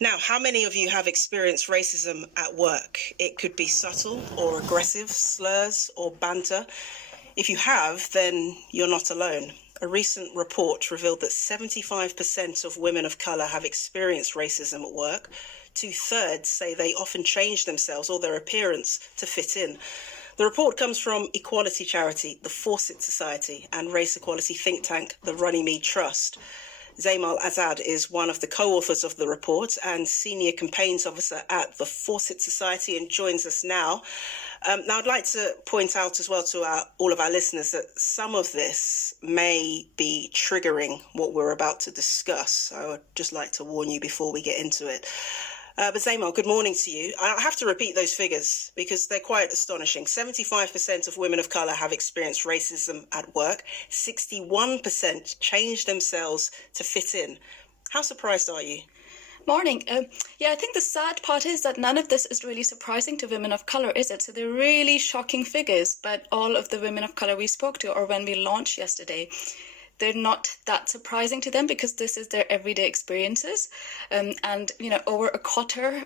Now, how many of you have experienced racism at work? It could be subtle or aggressive, slurs or banter. If you have, then you're not alone. A recent report revealed that 75% of women of colour have experienced racism at work. 2/3 say they often change themselves or their appearance to fit in. The report comes from equality charity, the Fawcett Society, and race equality think tank, the Runnymede Trust. Zaimal Azad is one of the co-authors of the report and senior campaigns officer at the Fawcett Society and joins us now. Now, I'd like to point out as well to all of our listeners that some of this may be triggering what we're about to discuss. So I would just like to warn you before we get into it. But Zaimal, good morning to you. I have to repeat those figures because they're quite astonishing. 75% of women of colour have experienced racism at work. 61% change themselves to fit in. How surprised are you? Morning. Yeah, I think the sad part is that none of this is really surprising to women of colour, is it? So they're really shocking figures, but all of the women of colour we spoke to, or when we launched yesterday, they're not that surprising to them because this is their everyday experiences. And, you know, over 3/4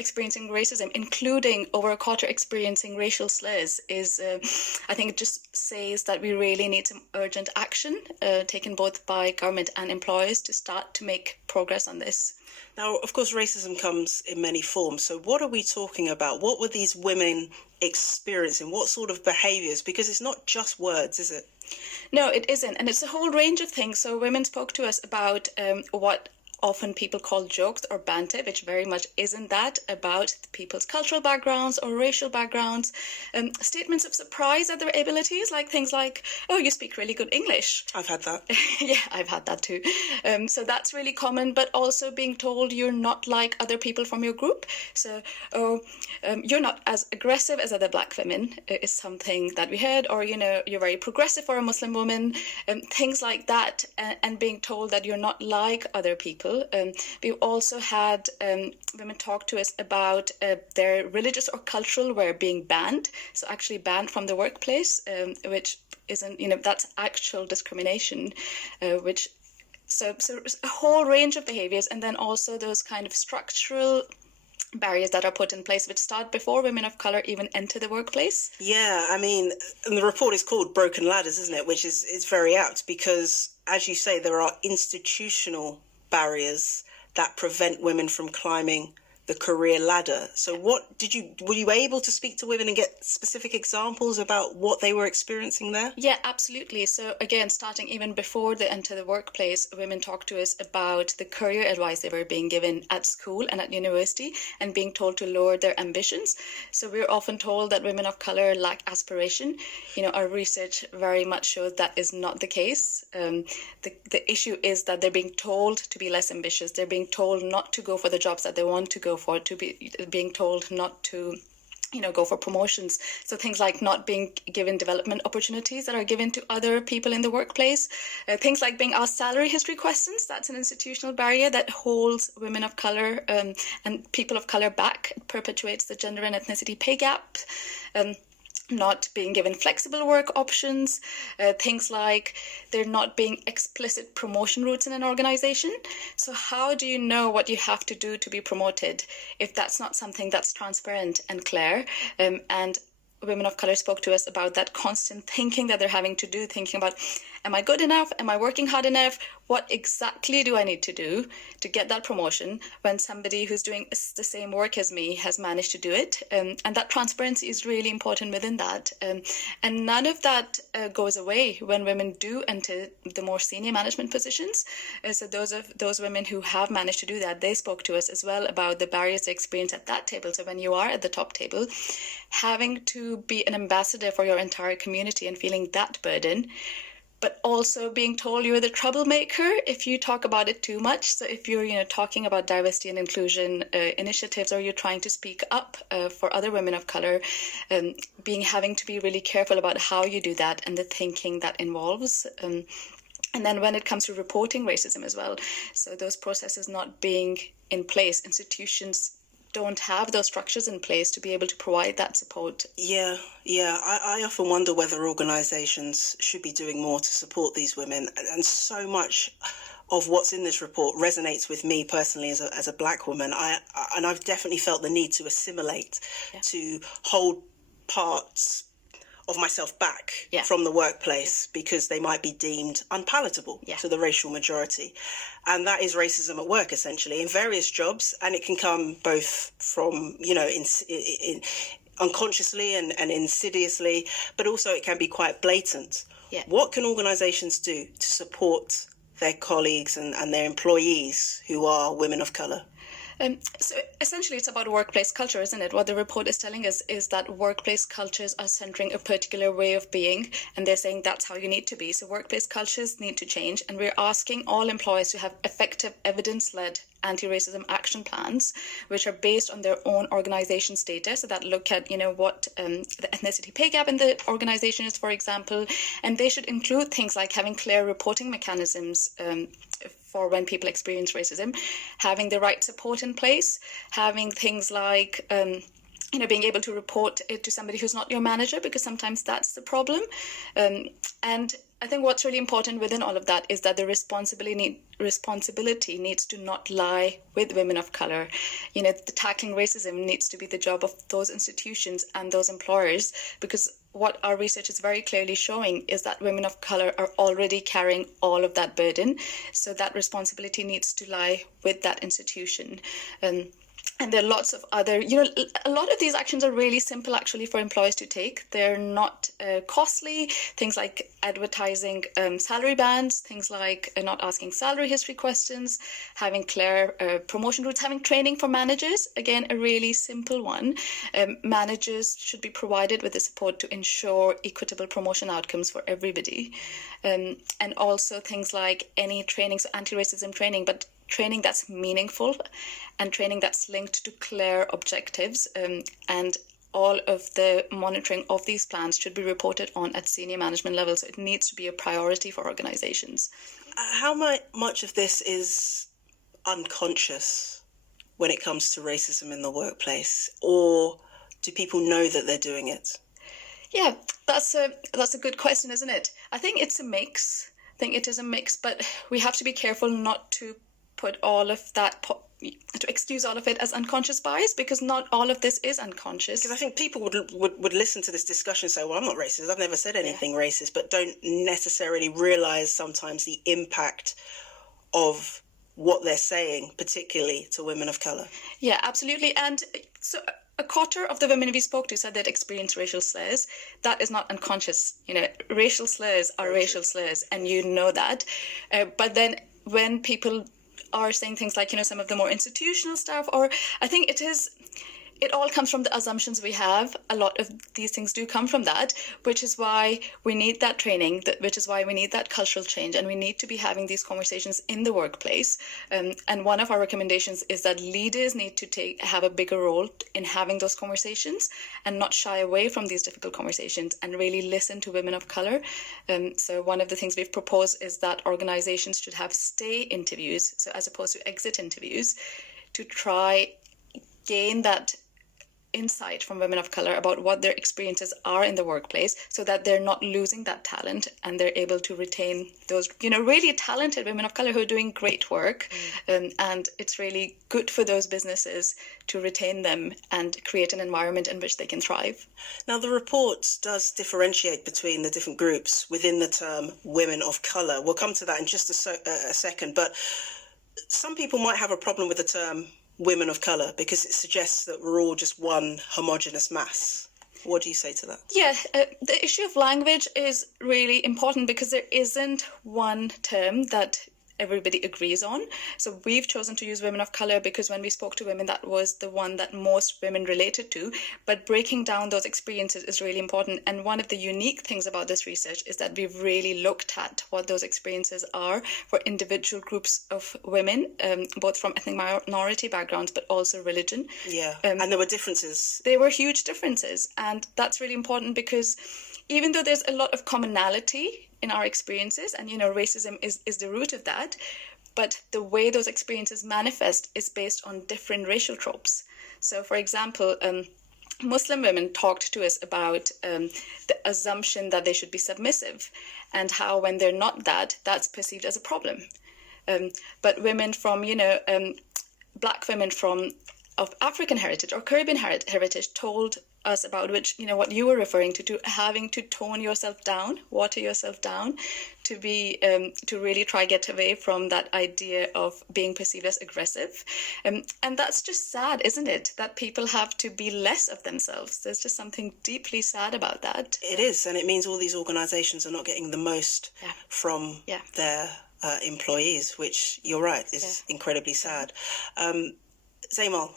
experiencing racism, including over 1/4 experiencing racial slurs, is, I think it just says that we really need some urgent action taken both by government and employers to start to make progress on this. Now, of course, racism comes in many forms. So what are we talking about? What were these women experiencing? What sort of behaviours? Because it's not just words, is it? No, it isn't. And it's a whole range of things. So women spoke to us about what often people call jokes or banter, which very much isn't that, about people's cultural backgrounds or racial backgrounds. Statements of surprise at their abilities, like things like, oh, you speak really good English. I've had that. Yeah, I've had that too. So that's really common, but also being told you're not like other people from your group. So, you're not as aggressive as other black women is something that we heard, or, you know, you're very progressive for a Muslim woman, things like that, and being told that you're not like other people. We've also had women talk to us about their religious or cultural wear being banned, so actually banned from the workplace, which isn't, you know, that's actual discrimination, so a whole range of behaviors, and then also those kind of structural barriers that are put in place, which start before women of colour even enter the workplace. Yeah, I mean, and the report is called Broken Ladders, isn't it? Which is very apt because, as you say, there are institutional barriers that prevent women from climbing the career ladder. So were you able to speak to women and get specific examples about what they were experiencing there? Yeah, absolutely. So again, starting even before they enter the workplace, women talked to us about the career advice they were being given at school and at university and being told to lower their ambitions. So we're often told that women of colour lack aspiration. You know, our research very much shows that is not the case. The issue is that they're being told to be less ambitious. They're being told not to go for the jobs that they want to go for, being told not to, you know, go for promotions. So things like not being given development opportunities that are given to other people in the workplace. Things like being asked salary history questions. That's an institutional barrier that holds women of colour and people of colour back. It perpetuates the gender and ethnicity pay gap. Not being given flexible work options, things like there not being explicit promotion routes in an organization. So how do you know what you have to do to be promoted if that's not something that's transparent and clear? And women of colour spoke to us about that constant thinking that they're having to do, thinking about, am I good enough? Am I working hard enough? What exactly do I need to do to get that promotion when somebody who's doing the same work as me has managed to do it? And that transparency is really important within that. And none of that goes away when women do enter the more senior management positions. So those women who have managed to do that, they spoke to us as well about the barriers they experience at that table. So when you are at the top table, having to be an ambassador for your entire community and feeling that burden, but also being told you're the troublemaker if you talk about it too much. So if you're, you know, talking about diversity and inclusion initiatives, or you're trying to speak up for other women of colour, having to be really careful about how you do that and the thinking that involves. And then when it comes to reporting racism as well, so those processes not being in place, institutions don't have those structures in place to be able to provide that support. Yeah. I often wonder whether organisations should be doing more to support these women, and so much of what's in this report resonates with me personally as a black woman. I've definitely felt the need to assimilate, to hold parts of myself back from the workplace because they might be deemed unpalatable to the racial majority. And that is racism at work, essentially, in various jobs. And it can come both from, in unconsciously and insidiously, but also it can be quite blatant. Yeah. What can organisations do to support their colleagues and their employees who are women of colour? So essentially, it's about workplace culture, isn't it? What the report is telling us is that workplace cultures are centering a particular way of being, and they're saying that's how you need to be. So workplace cultures need to change, and we're asking all employers to have effective evidence-led anti-racism action plans, which are based on their own organization's data. So that look at, what the ethnicity pay gap in the organization is, for example, and they should include things like having clear reporting mechanisms for when people experience racism, having the right support in place, having things like being able to report it to somebody who's not your manager, because sometimes that's the problem. And I think what's really important within all of that is that the responsibility needs to not lie with women of color. The tackling racism needs to be the job of those institutions and those employers, because what our research is very clearly showing is that women of color are already carrying all of that burden. So that responsibility needs to lie with that institution. And there are lots of other, a lot of these actions are really simple actually for employers to take. They're not costly. Things like advertising salary bands, things like not asking salary history questions, having clear promotion routes, having training for managers. Again, a really simple one. Managers should be provided with the support to ensure equitable promotion outcomes for everybody. And also things like any training, so anti-racism training, but training that's meaningful and training that's linked to clear objectives, and all of the monitoring of these plans should be reported on at senior management level. So it needs to be a priority for organizations. How much of this is unconscious when it comes to racism in the workplace, or do people know that they're doing it? Yeah, that's a good question, isn't it? I think it's a mix. I think it is a mix, but we have to be careful not to put all of that, to excuse all of it as unconscious bias, because not all of this is unconscious. Because I think people would listen to this discussion and say, well, I'm not racist, I've never said anything racist, but don't necessarily realise sometimes the impact of what they're saying, particularly to women of colour. Yeah, absolutely. And so a quarter of the women we spoke to said they'd experienced racial slurs. That is not unconscious. Racial slurs are racial slurs, and you know that. But then when people are saying things like, some of the more institutional stuff, or I think it all comes from the assumptions we have. A lot of these things do come from that, which is why we need that training, which is why we need that cultural change, and we need to be having these conversations in the workplace. And one of our recommendations is that leaders need to have a bigger role in having those conversations and not shy away from these difficult conversations and really listen to women of color. So one of the things we've proposed is that organizations should have stay interviews, so as opposed to exit interviews, to try gain that insight from women of color about what their experiences are in the workplace, so that they're not losing that talent and they're able to retain those, really talented women of color who are doing great work. And it's really good for those businesses to retain them and create an environment in which they can thrive. Now, the report does differentiate between the different groups within the term women of color. We'll come to that in just a second, but some people might have a problem with the term women of colour because it suggests that we're all just one homogenous mass. What do you say to that? Yeah, the issue of language is really important because there isn't one term that everybody agrees on. So we've chosen to use women of colour because when we spoke to women, that was the one that most women related to. But breaking down those experiences is really important. And one of the unique things about this research is that we've really looked at what those experiences are for individual groups of women, both from ethnic minority backgrounds, but also religion. Yeah, and there were differences. There were huge differences. And that's really important because even though there's a lot of commonality in our experiences, and racism is the root of that, but the way those experiences manifest is based on different racial tropes. So for example, Muslim women talked to us about the assumption that they should be submissive and how when they're not that's perceived as a problem. but women from, Black women of African heritage or Caribbean heritage told us about, which, what you were referring to having to tone yourself down, water yourself down, to be to really try get away from that idea of being perceived as aggressive, and that's just sad, isn't it? That people have to be less of themselves. There's just something deeply sad about that. It is, and it means all these organisations are not getting the most from their employees, which you're right is incredibly sad. Zaimal,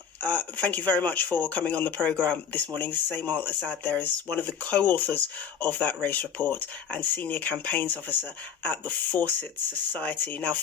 thank you very much for coming on the programme this morning. Zaimal Azad there is one of the co-authors of that race report and senior campaigns officer at the Fawcett Society. Now,